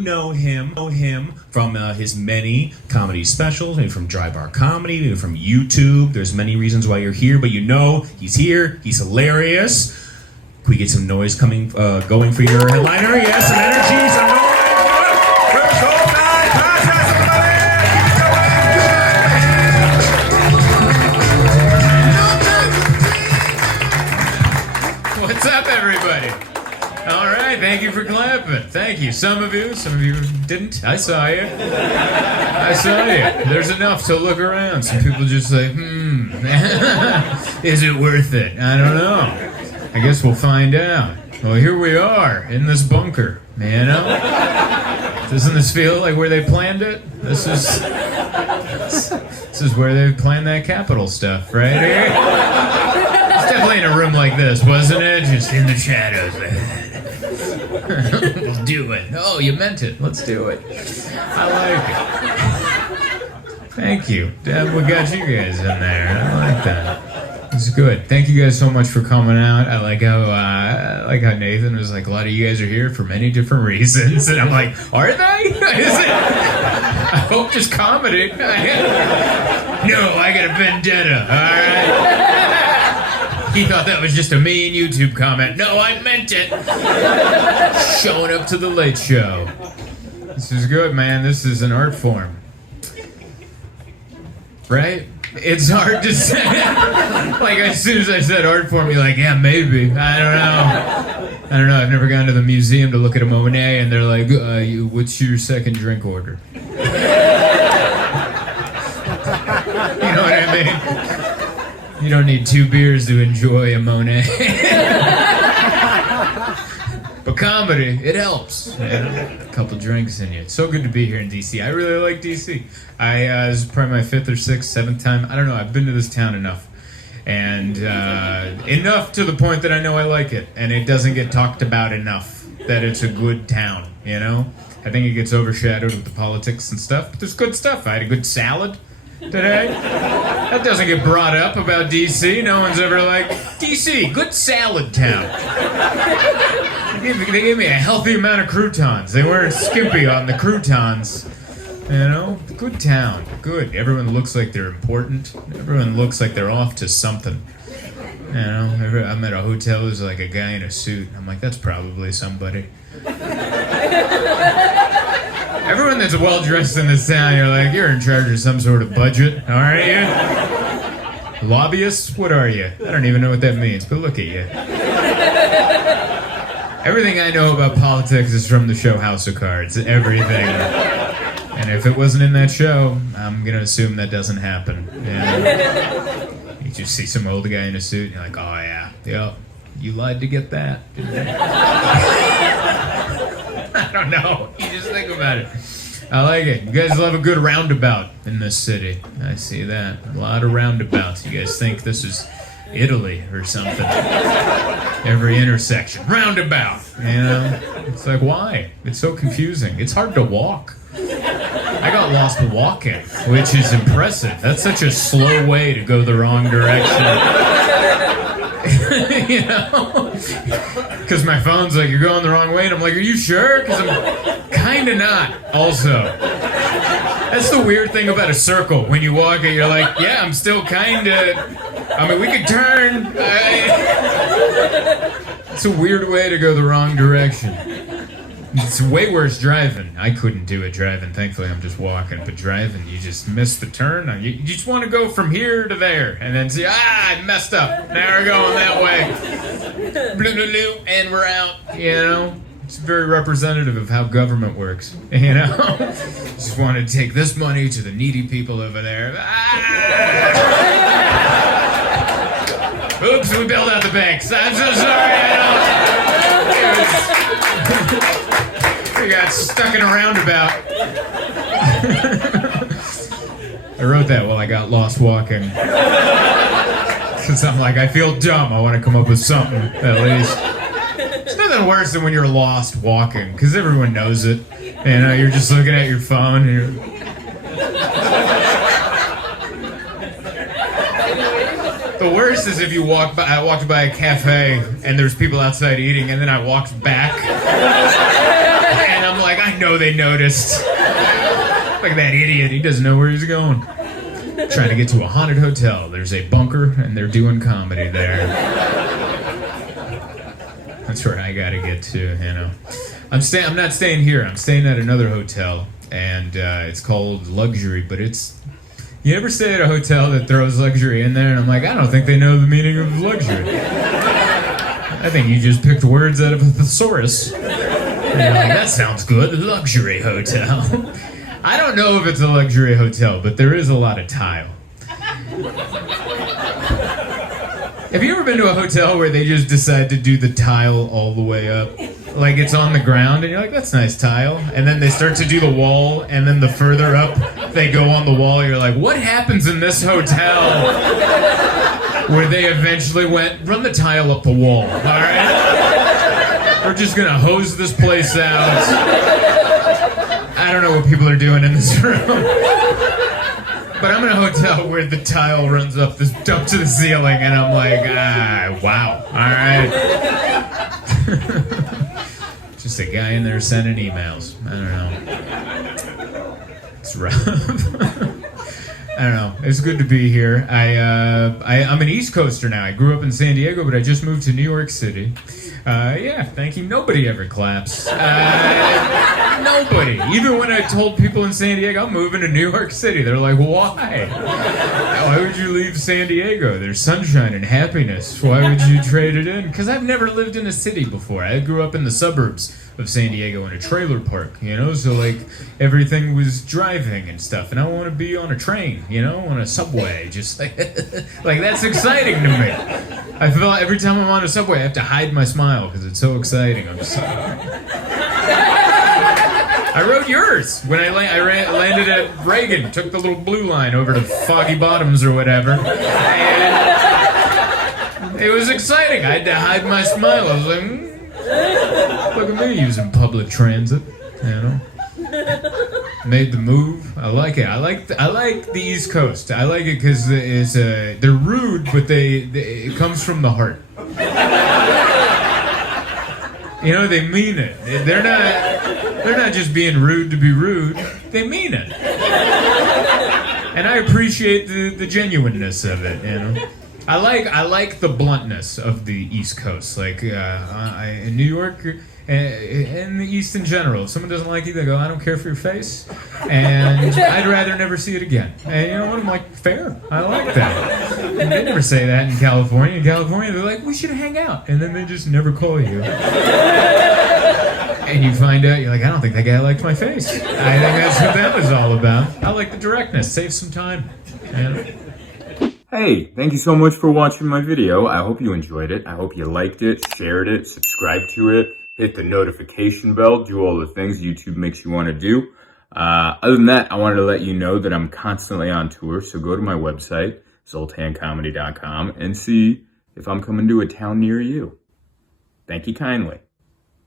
Know him from his many comedy specials, maybe from Dry Bar Comedy, maybe from YouTube. There's many reasons why you're here, but you know he's here. He's hilarious. Can we get some noise going for your headliner? Yes, some energy, some noise. What's up, everybody? All right, thank you for clapping. Thank you. Some of you didn't. I saw you. There's enough to look around. Some people just say, is it worth it? I don't know. I guess we'll find out. Well, here we are in this bunker, you know? Doesn't this feel like where they planned it? This is where they planned that Capitol stuff, right here. It's definitely in a room like this, wasn't it? Just in the shadows. We'll do it. Oh, you meant it. Let's do it. I like it. Thank you. Dad, we got you guys in there. I like that. It's good. Thank you guys so much for coming out. I like how Nathan was like, a lot of you guys are here for many different reasons, and I'm like, are they? I hope just comedy. No, I got a vendetta. All right. He thought that was just a mean YouTube comment. No, I meant it. Showing up to the late show. This is good, man. This is an art form. Right? It's hard to say. Like, as soon as I said art form, you're like, yeah, maybe. I don't know. I've never gone to the museum to look at a Monet, and they're like, what's your second drink order? You know what I mean? You don't need 2 beers to enjoy a Monet. But comedy, it helps. A couple drinks in you. It's so good to be here in D.C. I really like D.C. This is probably my 5th or 6th, 7th time. I don't know. I've been to this town enough. And enough to the point that I know I like it. And it doesn't get talked about enough that it's a good town, you know? I think it gets overshadowed with the politics and stuff. But there's good stuff. I had a good salad today. That doesn't get brought up about D.C. No one's ever like, D.C., good salad town. They gave me a healthy amount of croutons. They weren't skimpy on the croutons. You know? Good town. Good. Everyone looks like they're important. Everyone looks like they're off to something. You know? I'm at a hotel, there's like a guy in a suit. I'm like, that's probably somebody. Everyone that's well-dressed in this town, you're like, you're in charge of some sort of budget, aren't you? Lobbyists? What are you? I don't even know what that means, but look at you. Everything I know about politics is from the show House of Cards. Everything. And if it wasn't in that show, I'm going to assume that doesn't happen. Yeah. You just see some old guy in a suit, and you're like, oh yeah, you lied to get that, didn't you? I don't know. You just think about it. I like it. You guys love a good roundabout in this city. I see that. A lot of roundabouts. You guys think this is Italy or something. Every intersection. Roundabout. You know? It's like, why? It's so confusing. It's hard to walk. I got lost walking, which is impressive. That's such a slow way to go the wrong direction. You know? Because my phone's like, you're going the wrong way, and I'm like, are you sure? Because I'm kind of not, also. That's the weird thing about a circle. When you walk it, you're like, yeah, I'm still kind of... I mean, we could turn. It's a weird way to go the wrong direction. It's way worse driving. I couldn't do it driving. Thankfully, I'm just walking. But driving, you just miss the turn. You just want to go from here to there. And then see, I messed up. Now we're going that way. And we're out. You know? It's very representative of how government works. You know? Just want to take this money to the needy people over there. Oops, we bailed out the banks. I'm so sorry. We got stuck in a roundabout. I wrote that while I got lost walking. Because I'm like, I feel dumb. I want to come up with something, at least. It's nothing worse than when you're lost walking, because everyone knows it. You know, you're just looking at your phone. And the worst is if you walk by. I walked by a cafe and there's people outside eating, and then I walked back. And I'm like, I know they noticed. Like that idiot, he doesn't know where he's going. Trying to get to a haunted hotel. There's a bunker, and they're doing comedy there. That's where I gotta get to, you know. I'm not staying here. I'm staying at another hotel, and it's called Luxury, but it's... You ever stay at a hotel that throws luxury in there, and I'm like, I don't think they know the meaning of luxury. I think you just picked words out of a thesaurus. And you're like, that sounds good, luxury hotel. I don't know if it's a luxury hotel, but there is a lot of tile. Have you ever been to a hotel where they just decide to do the tile all the way up? Like it's on the ground, and you're like, that's nice tile. And then they start to do the wall, and then the further up they go on the wall, you're like, what happens in this hotel? Where they eventually went, run the tile up the wall, all right? We're just gonna hose this place out. I don't know what people are doing in this room. But I'm in a hotel where the tile runs up to the ceiling, and I'm like, wow, all right. Just a guy in there sending emails. I don't know. It's rough. I don't know. It's good to be here. I'm an East Coaster now. I grew up in San Diego, but I just moved to New York City. Yeah, thank you. Nobody ever claps. Nobody. Even when I told people in San Diego, I'm moving to New York City, they're like, why? Why would you leave San Diego? There's sunshine and happiness. Why would you trade it in? Because I've never lived in a city before. I grew up in the suburbs of San Diego in a trailer park, you know? So, like, everything was driving and stuff. And I want to be on a train, you know? On a subway. Just like, like that's exciting to me. I feel like every time I'm on a subway, I have to hide my smile because it's so exciting. I'm so... I rode yours when I landed at Reagan. Took the little blue line over to Foggy Bottoms or whatever. And it was exciting. I had to hide my smile. I was like, look at me using public transit, you know. Made the move. I like it. I like the East Coast. I like it because they're rude, but it comes from the heart. You know, they mean it. They're not just being rude to be rude. They mean it. And I appreciate the genuineness of it, you know. I like the bluntness of the East Coast. Like in New York and the East in general, if someone doesn't like you, they go, I don't care for your face, and I'd rather never see it again. And you know what? I'm like, fair. I like that. And they never say that in California. In California, they're like, we should hang out, and then they just never call you. And you find out, you're like, I don't think that guy liked my face. I think that's what that was all about. I like the directness. Save some time. Yeah. Hey, thank you so much for watching my video. I hope you enjoyed it. I hope you liked it, shared it, subscribed to it, hit the notification bell, do all the things YouTube makes you want to do. Other than that, I wanted to let you know that I'm constantly on tour, so go to my website, zoltancomedy.com, and see if I'm coming to a town near you. Thank you kindly.